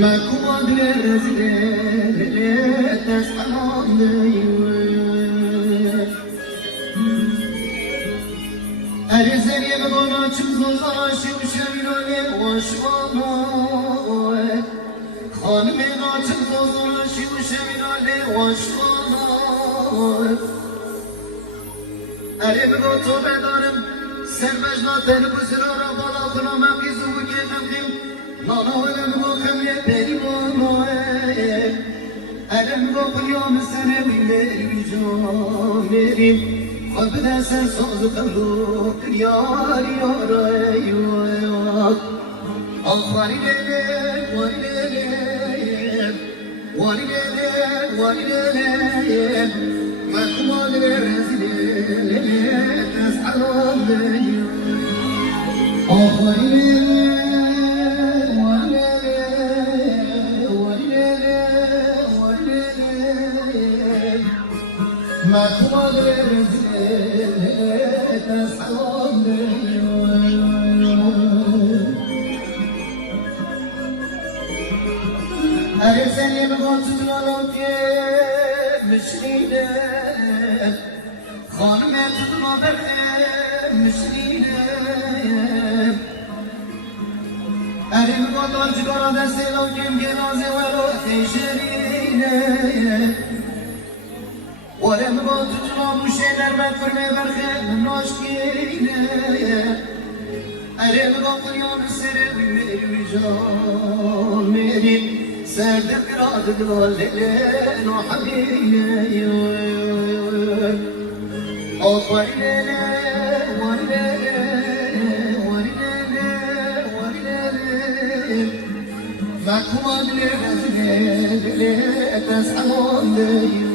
ما كواد لرزق تسحب أرزني بقونا تشوفنا شو شميلوني وشوانا خانمي ناتم تزونا شو شميلوني وشوانا أري بقوتو بدارم سرمجنا تنبزرارا بالا خنا مبكي زوجي نمكيم نانا ولم بقم يبري بانا ألم بقل يوم السنة ويلي بجانرين خبدا سر سوز قلوك يار يار يار آخری لیل واری لیل واری لیل واری لیل مخمال رزیل تسحلال لیل آخری لیل واری لیل واری لیل واری لیل مخمال رزیل تسحلال لیل أرسلني بقصد ولوكي مشيدة خانمة تضرب مشيدة أريد بقدر جبرا دستي لو كم جنازي وروحي شريدة ولم بقصد جرام وشيدر بفرمي برخي من ناشكيدة أريد بقل يوم السر وجامرين سرد براد الليل وحبيبي أطوي ليل وليل وليل وليل ما كمان ليل تسحبون ليل